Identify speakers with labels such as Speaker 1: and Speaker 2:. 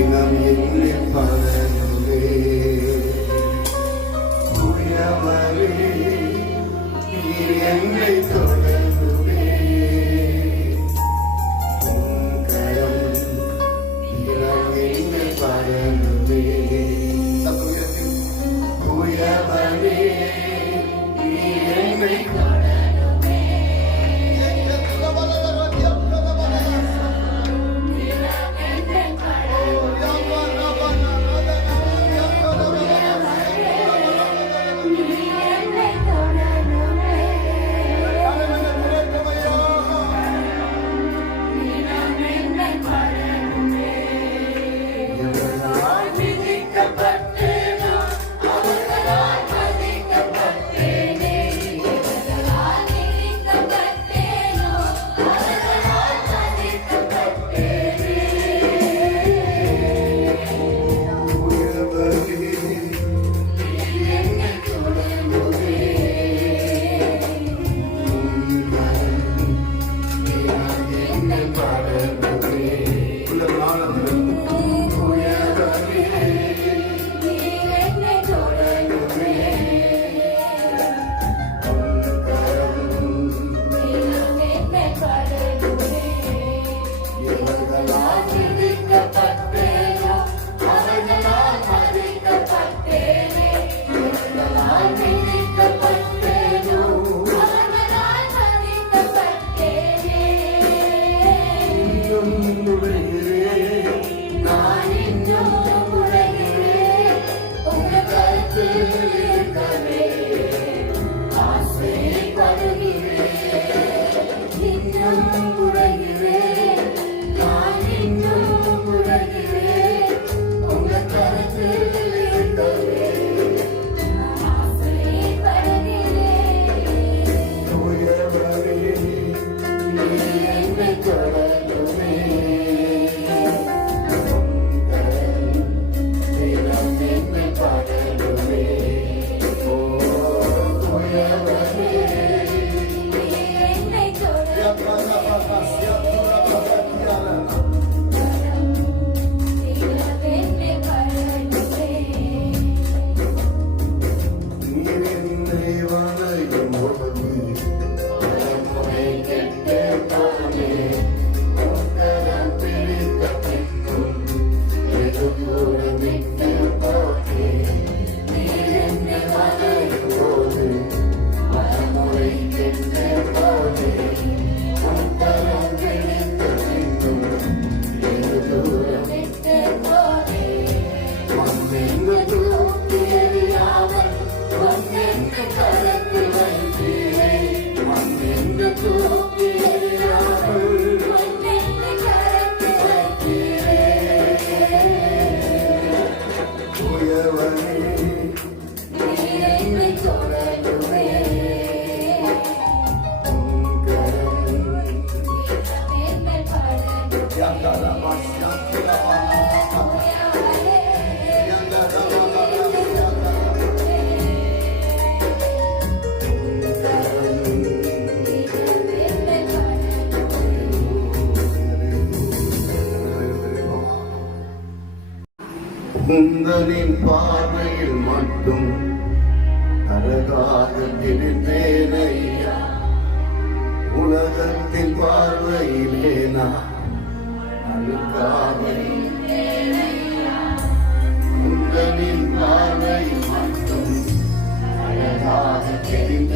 Speaker 1: Tingnan niyo yung ulit para remembering. Baba, Baba, Baba, உந்தனின் பார்வையில் மட்டும் அழகாக தெரிந்தேனையா உலகத்தின் பார்வையிலே நான் அழுக்காக உந்தனின் பார்வையில் மட்டும் அழகாக தெரிந்த